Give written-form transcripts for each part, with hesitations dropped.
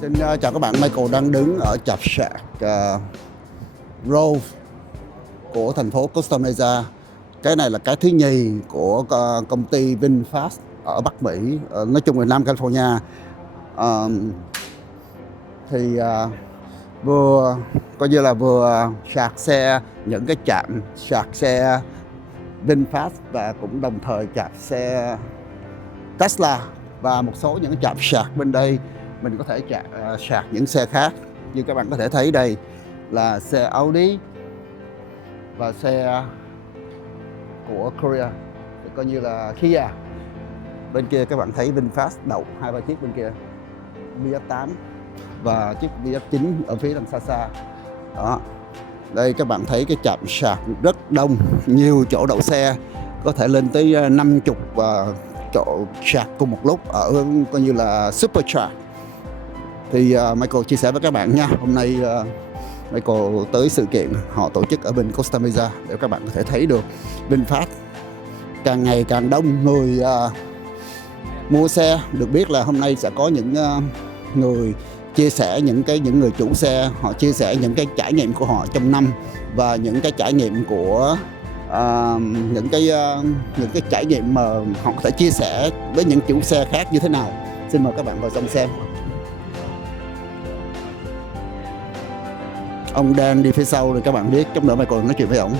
Xin chào các bạn, Michael đang đứng ở chạp sạc Rove của thành phố Costa Mesa. Cái này là cái thứ nhì của công ty Vinfast ở Bắc Mỹ, nói chung là Nam California. Vừa coi như là vừa sạc xe những cái trạm sạc xe Vinfast và cũng đồng thời sạc xe Tesla, và một số những cái trạm sạc bên đây mình có thể sạc những xe khác. Như các bạn có thể thấy đây là xe Audi và xe của Korea, coi như là Kia. Bên kia các bạn thấy Vinfast đậu 2-3 chiếc bên kia, Viet 8 và chiếc Viet 9 ở phía đằng xa xa. Đó. Đây các bạn thấy cái trạm sạc rất đông, nhiều chỗ đậu xe, có thể lên tới 50 chỗ sạc cùng một lúc ở coi như là Supercharge. Thì Michael chia sẻ với các bạn nha, hôm nay Michael tới sự kiện họ tổ chức ở bên Costa Mesa để các bạn có thể thấy được Vinfast càng ngày càng đông người mua xe. Được biết là hôm nay sẽ có những người chia sẻ, những người chủ xe họ chia sẻ những cái trải nghiệm của họ trong năm và những cái trải nghiệm của những cái trải nghiệm mà họ có thể chia sẻ với những chủ xe khác như thế nào. Xin mời các bạn vào trong xem. Ông đang đi phía sau rồi các bạn biết, trong nữa mày còn nói chuyện với ổng.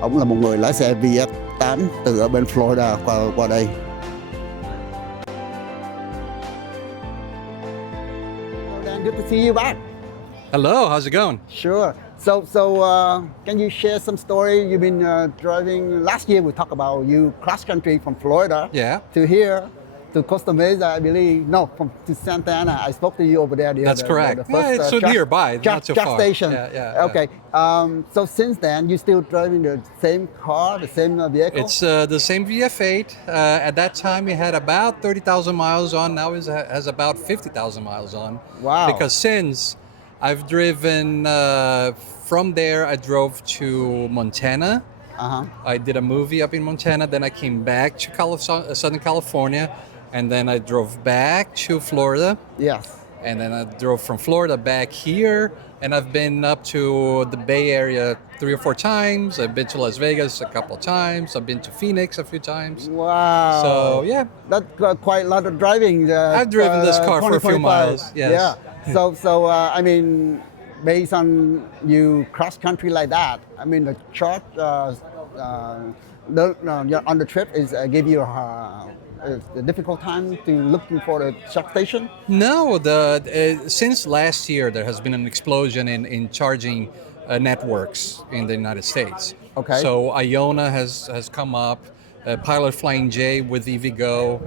Ổng là một người lái xe Viet 8 từ ở bên Florida qua đây. Good to see you back. Hello, how's it going? Sure. So can you share some story? You've been driving. Last year we talked about you cross country from Florida to here to Costa Mesa, I believe. No, to Santa Ana. I spoke to you over there. That's correct. The first, it's so nearby, not so far. Station. Yeah. Okay. So since then, you still driving the same car, the same vehicle? It's the same VF8. At that time, it had about 30,000 miles on. Now it has about 50,000 miles on. Wow. Because since I've driven from there, I drove to Montana. I did a movie up in Montana. Then I came back to Southern California. And then I drove back to Florida. Yes. And then I drove from Florida back here. And I've been up to the Bay Area 3 or 4 times. I've been to Las Vegas a couple of times. I've been to Phoenix a few times. Wow. So, yeah. That's quite a lot of driving. I've driven this car for a few miles. Yes. Yeah. So I mean, based on you cross country like that, I mean, the short on the trip is give you a difficult time to looking for the charge station? No, since last year there has been an explosion in charging networks in the United States. Okay. So Iona has come up. Pilot Flying J with EVgo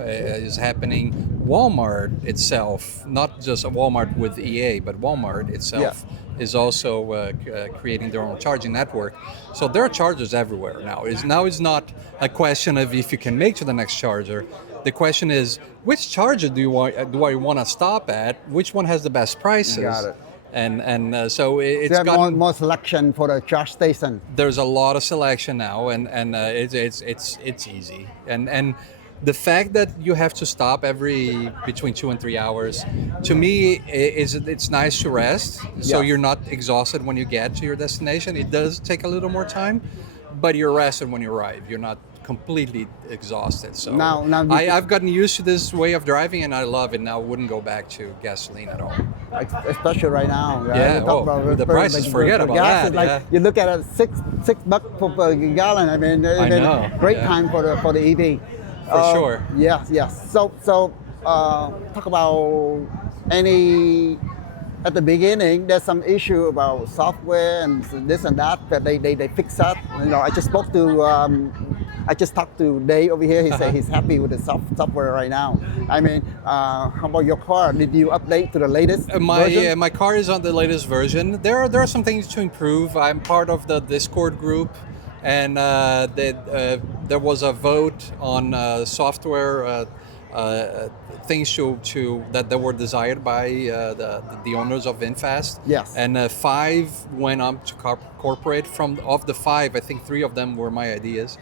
is happening. Walmart itself, not just a Walmart with EA, but Walmart itself is also creating their own charging network. So there are chargers everywhere now. It's not a question of if you can make to the next charger. The question is, which charger do I want to stop at? Which one has the best prices? Got it. And so it's got more selection for the charge station. There's a lot of selection now, and it's easy. And the fact that you have to stop between 2 and 3 hours, to me, it's nice to rest. So you're not exhausted when you get to your destination. It does take a little more time, but you're rested when you arrive. You're not completely exhausted. So now I've gotten used to this way of driving, and I love it. Now I wouldn't go back to gasoline at all. Especially right now. Right? Yeah, the prices, forget about gas that. You look at it, $6 per gallon. I mean, I know. Great time for the EV. For sure. Yes. So talk about at the beginning, there's some issue about software and this and that they fix that. You know, I just talked to Dave over here. He said he's happy with the software right now. I mean, how about your car? Did you update to the latest version? My car is on the latest version. There are some things to improve. I'm part of the Discord group, and there was a vote on software things that were desired by the owners of Vinfast. Yes. And 5 went up to corporate. Of the 5, I think 3 of them were my ideas.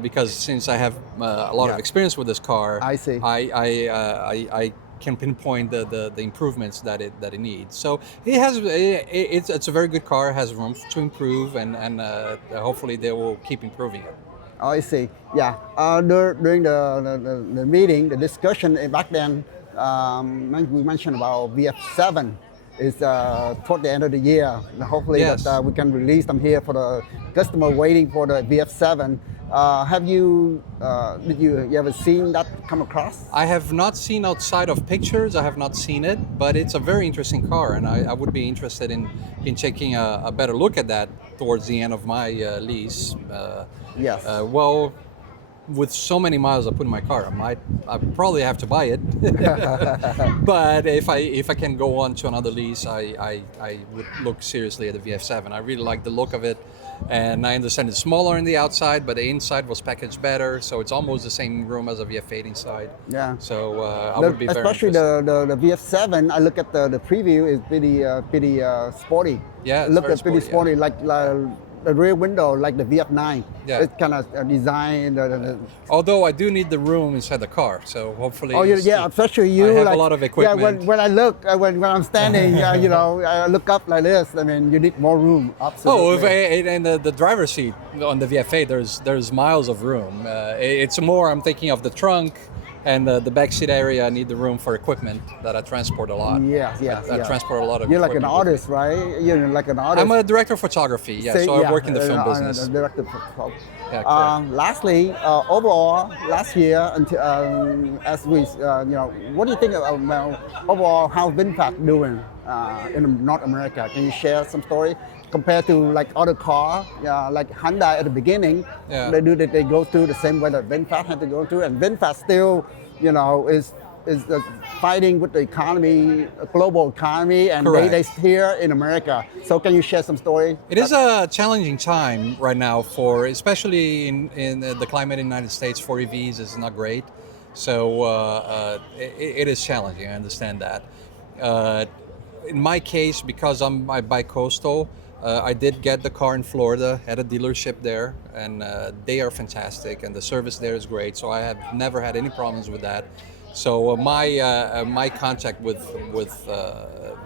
Because since I have a lot of experience with this car, I see. I can pinpoint the improvements that it needs. So it's a very good car. It has room to improve, and hopefully they will keep improving it. Oh, I see. Yeah. During the meeting, the discussion back then, we mentioned about VF7 is toward the end of the year. Hopefully Yes. that we can release them here for the customer waiting for the VF7. Did you ever seen that come across? I have not seen outside of pictures. I have not seen it, but it's a very interesting car, and I would be interested in taking a better look at that towards the end of my lease. Yes. Well, with so many miles I put in my car, I probably have to buy it. But if I can go on to another lease, I would look seriously at the VF7. I really like the look of it, and I understand it's smaller on the outside, but the inside was packaged better, so it's almost the same room as a VF8 inside. Yeah. So I would be very especially interested. the VF7. I look at the preview is pretty sporty. Yeah, it's look very at pretty sporty, sporty, like the rear window, like the VF9. Yeah. It's kind of designed. Although I do need the room inside the car, so hopefully. Oh yeah, especially you. I have like, a lot of equipment. Yeah, when I look, when I'm standing, I look up like this. I mean, you need more room. Absolutely. And the driver's seat on the VF8, there's miles of room. It's more, I'm thinking of the trunk and the back seat area. I need the room for equipment that I transport a lot. Yes. I transport a lot of. You're like an equipment with me. artist, right? You're like an artist. I'm a director of photography. Yeah, so I work in the film business. Director of photography. Yeah, correct. Lastly, overall, last year, until, as we, what do you think about overall how Vinfast doing in North America? Can you share some story compared to like other car, like Hyundai at the beginning? Yeah. They go through the same way that Vinfast had to go through, and Vinfast still, is fighting with the economy, global economy, and they here in America. So can you share some story? It is a challenging time right now for, especially in the climate in the United States, for EVs is not great. So it is challenging, I understand that. In my case, because I bi-coastal, I did get the car in Florida at a dealership there, and they are fantastic, and the service there is great. So I have never had any problems with that. So my contact with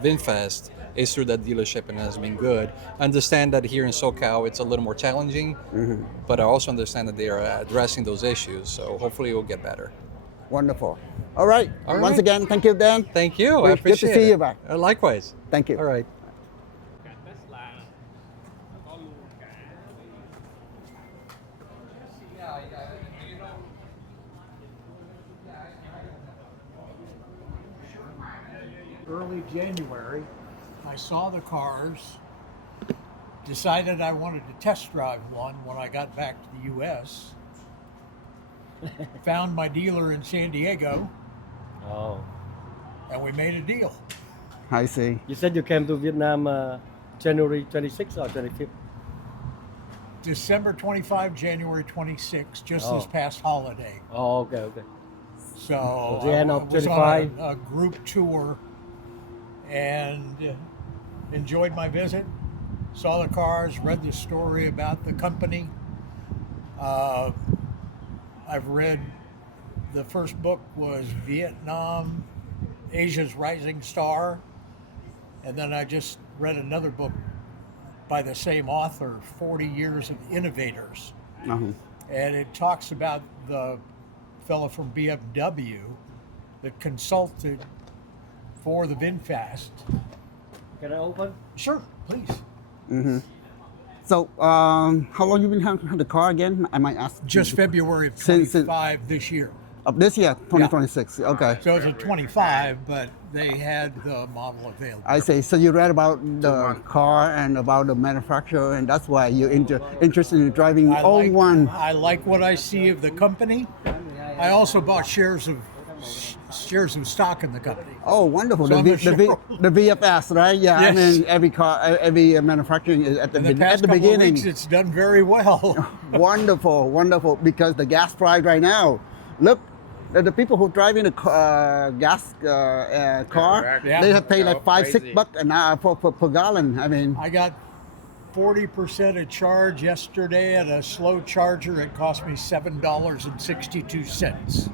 Vinfast is through that dealership, and it has been good. I understand that here in SoCal it's a little more challenging, but I also understand that they are addressing those issues. So hopefully it will get better. Wonderful. All right. Once again, thank you, Dan. Thank you. I appreciate it. Good to see you back. Likewise. Thank you. All right. Early January, I saw the cars, decided I wanted to test drive one when I got back to the U.S. Found my dealer in San Diego. Oh. And we made a deal. I see. You said you came to Vietnam January 26th or 25th? December 25, January 26, just this past holiday. Oh, okay. So the end I of was 25? on a group tour and enjoyed my visit. Saw the cars, read the story about the company. I've read, the first book was Vietnam, Asia's Rising Star. And then I just read another book by the same author, 40 Years of Innovators. And it talks about the fellow from BMW that consulted for the Vinfast. Can I open? Sure, please. So, how long you been having the car again? I might ask. Just February of Since 25 this year. Of this year, 2026. Okay. So it's a 25, but they had the model available. I see. So you read about the car and about the manufacturer, and that's why you're interested in driving one. I like what I see of the company. I also bought shares of stock in the company. Oh, wonderful! So the VFS, right? Yeah. Yes. I mean, every car, every manufacturing is at the beginning. Weeks, it's done very well. Wonderful. Because the gas price right now, look. The people who drive in a gas car, they have paid like $5-6 an hour per gallon. I mean, I got 40% a charge yesterday at a slow charger. It cost me $7.62.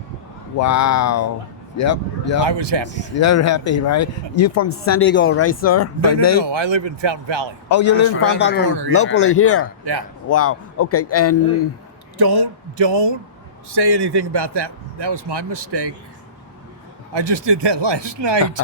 Wow. Yep. Yep. I was happy. You're happy, right? You from San Diego, right, sir? No, By no, day? no. I live in Fountain Valley. Oh, you live in Just around Fountain the Valley, corner, yeah. locally here. Yeah. Wow. Okay. And Don't say anything about that. That was my mistake. I just did that last night.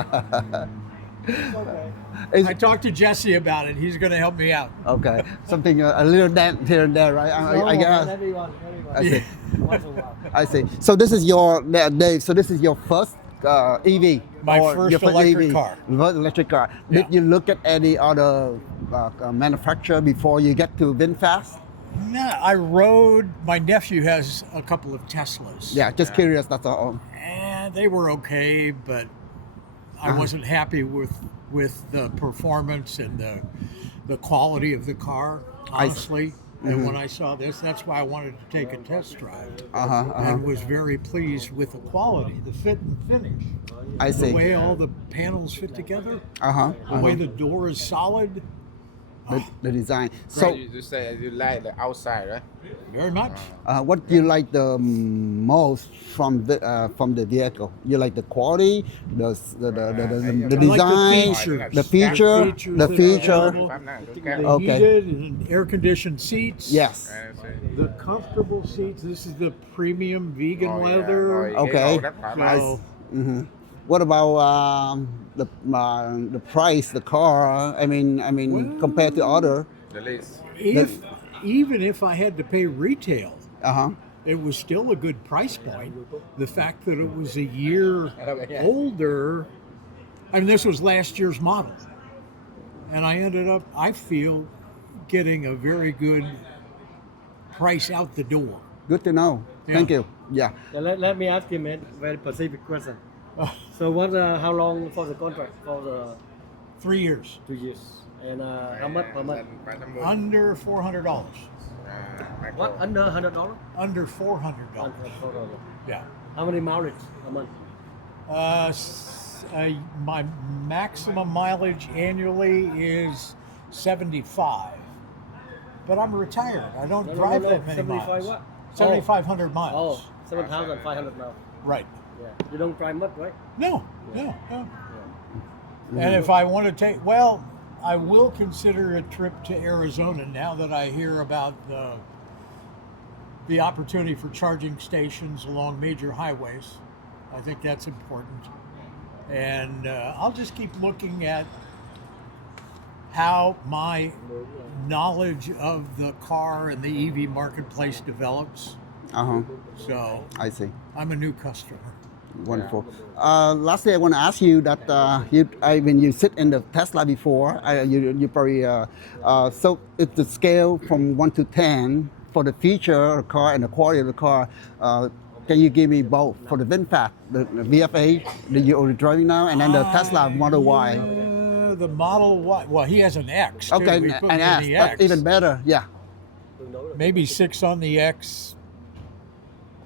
is, I talked to Jesse about it. He's going to help me out. okay, something a little dent here and there, right? I guess. Everyone. I see. Once in a while. I see. So this is your Dave. So this is your first EV. My or first your electric EV, car. First electric car. Yeah. Did you look at any other manufacturer before you get to Vinfast? No, I rode. My nephew has a couple of Teslas. Yeah, just curious. That's all. And they were okay, but I wasn't happy with the performance and the quality of the car, honestly. And when I saw this, that's why I wanted to take a test drive. And was very pleased with the quality, the fit and finish. I see. The way all the panels fit together, the way the door is solid, The design. So So, you say you like the outside, right? very much. what do you like the most from the vehicle? You like the quality, the design, features. the feature, Features the that are feature. available. The Okay. heated and air-conditioned seats. Yes. The comfortable seats. This is the premium vegan leather. Okay. So, hmm What about the price, the car? I mean, Well, compared to other. The least. even if I had to pay retail, Uh-huh. it was still a good price point. The fact that it was a year older, I mean, this was last year's model. And I ended up, I feel, getting a very good price out the door. Good to know. Yeah. Thank you. Yeah. Let me ask him a very specific question. So what? How long for the contract? For the 3 years, 2 years. And how much per month? under $400. What? Under $100? Under $400. Yeah. How many mileage a month? My maximum mileage annually is 75. But I'm retired. I don't drive that many 75 miles. what? 7,500 miles. Oh, 7,500 miles. Right. Yeah. You don't drive much, right? No. And if I want to take, well, I will consider a trip to Arizona now that I hear about the opportunity for charging stations along major highways. I think that's important. And I'll just keep looking at how my knowledge of the car and the EV marketplace develops. Uh-huh. So I see. I'm a new customer. Wonderful. Lastly, I want to ask you that when you sit in the Tesla before, you probably so it's the scale from 1 to 10 for the feature of the car and the quality of the car. Can you give me both for the VinFast, the VFA that you're driving now, and then the Tesla Model Y? The Model Y. Well, he has an X. Too. Okay, We put and him in S. the That's X. even better. Yeah. Maybe 6 on the X,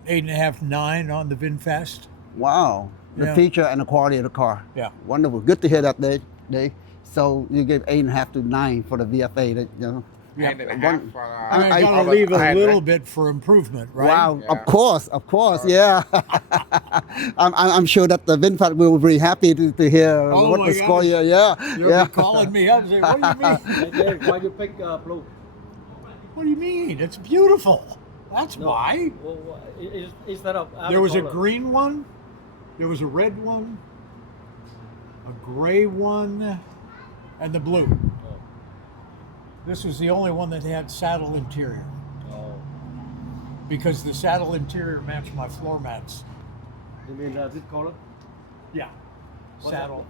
8.5, 9 on the VinFast. Wow. The Yeah. feature and the quality of the car. Yeah. Wonderful. Good to hear that, Dave. So you gave 8.5 to 9 for the VFA. That, you know. And a half One- for, I mean, I I- gotta leave a I- little bit for improvement, right? Wow, Yeah. of course, yeah. I'm sure that the VinFast will be happy to hear Oh what my the score. gosh. Yeah, You'll yeah. be calling me up and saying, what do you mean? Hey, Dave, why you pick blue? What do you mean? It's beautiful. That's why. Well, instead of There was a color. green one, there was a red one, a gray one, and the blue. Oh. This was the only one that had saddle interior Oh. because the saddle interior matched my floor mats. You mean this color? Yeah. What's Saddle.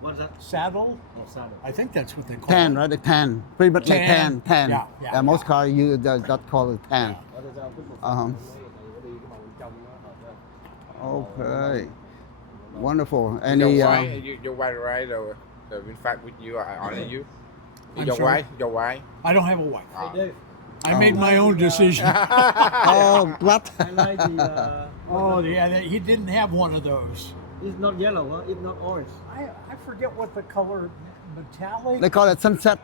What's that? Saddle? Oh, saddle. I think that's what they call Tan, it. right? The tan. Pretty much like Tan. tan. Yeah, Most cars use that called tan. Ở đây sao thích một Uh-huh. đi cái màu trong nó hợp ra. Okay. Wonderful. your Any? wife, your wife ride the VinFast with you, only you? I'm Your sorry? wife, your wife. I don't have a wife. Hey, Dave, I made my own decision. Oh, what? I like the. Oh, yeah, he didn't have one of those. It's not yellow, huh? It's not orange. I forget what the color, metallic? They call it sunset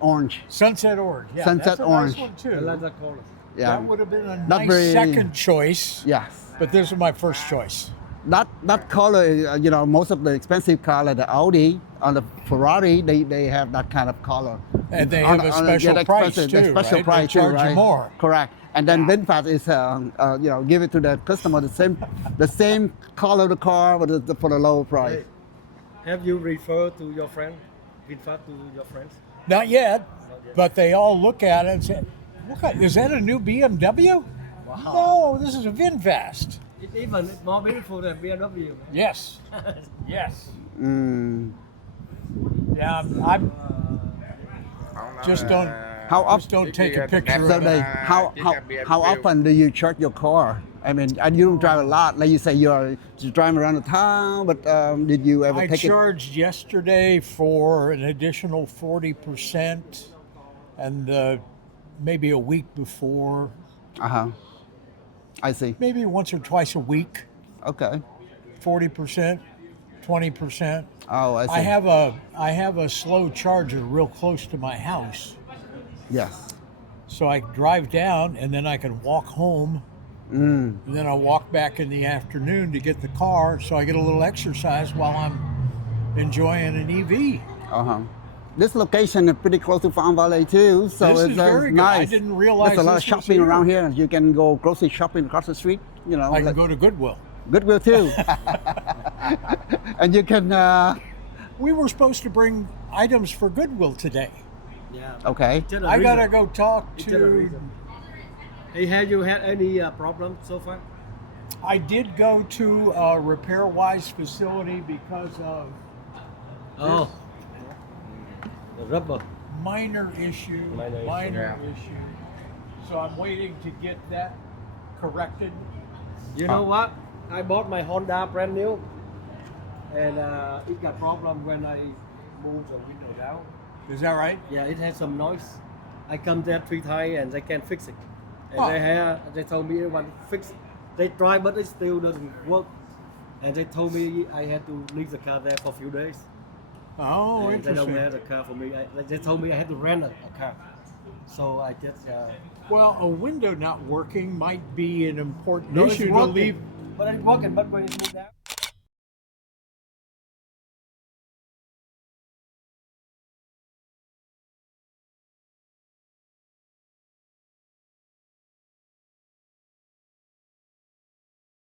orange. Sunset orange. Yeah, Sunset that's a orange. nice one I too. like that color. Yeah. That would have been a Not nice very- second choice, Yes. but this is my first choice. that color, you know, most of the expensive car like the Audi or the Ferrari, they have that kind of color. And they have a special price the too, special right? price They charge too, you right? more. Correct. And then Vinfast is, you know, give it to the customer the same color of the car but for the lower price. Hey, have you referred to your friend, Vinfast, to your friends? Not yet, but they all look at it and say, "Look, is that a new BMW? Wow. No, this is a VinFast." It's even more beautiful than BMW. Man. Yes, yes. Mm. Yeah, I'm I don't know, Just don't- How just don't if take you a got the picture So of they, it. how often do you charge your car? I mean, and you don't drive a lot. Like you say, you're driving around the town, but did you ever I take it? charged yesterday for an additional 40%, and maybe a week before, I see. maybe once or twice a week, Okay. 40%, 20%. Oh, I see. I have a slow charger real close to my house, Yes. so I drive down and then I can walk home. And then I walk back in the afternoon to get the car, so I get a little exercise while I'm enjoying an EV. This location is pretty close to Farm Valley too, so This it's is very good. I nice. didn't realize There's a lot of this was shopping here. around here. You can go grocery shopping across the street. You know, I can like go to Goodwill. Goodwill too, and you can. We were supposed to bring items for Goodwill today. Yeah. Okay. Just a I gotta reason. go talk It's just a to. reason. Hey, have you had any problems so far? I did go to a Repair Wise facility because of Oh, the rubber. minor issue. Minor issue. issue. So I'm waiting to get that corrected. You know what? I bought my Honda brand new, and it got problem when I moved the window down. Is that right? Yeah, it had some noise. I come there 3 times and they can't fix it. And Oh. they told me they want to fix it. They try, but it still doesn't work. And they told me I had to leave the car there for a few days. Oh, And they don't interesting. have the car for me. They told me I had to rent a car. So I just. Well, a window not working might be an important No, it's issue to working. leave. But it's working. But when it's moved out.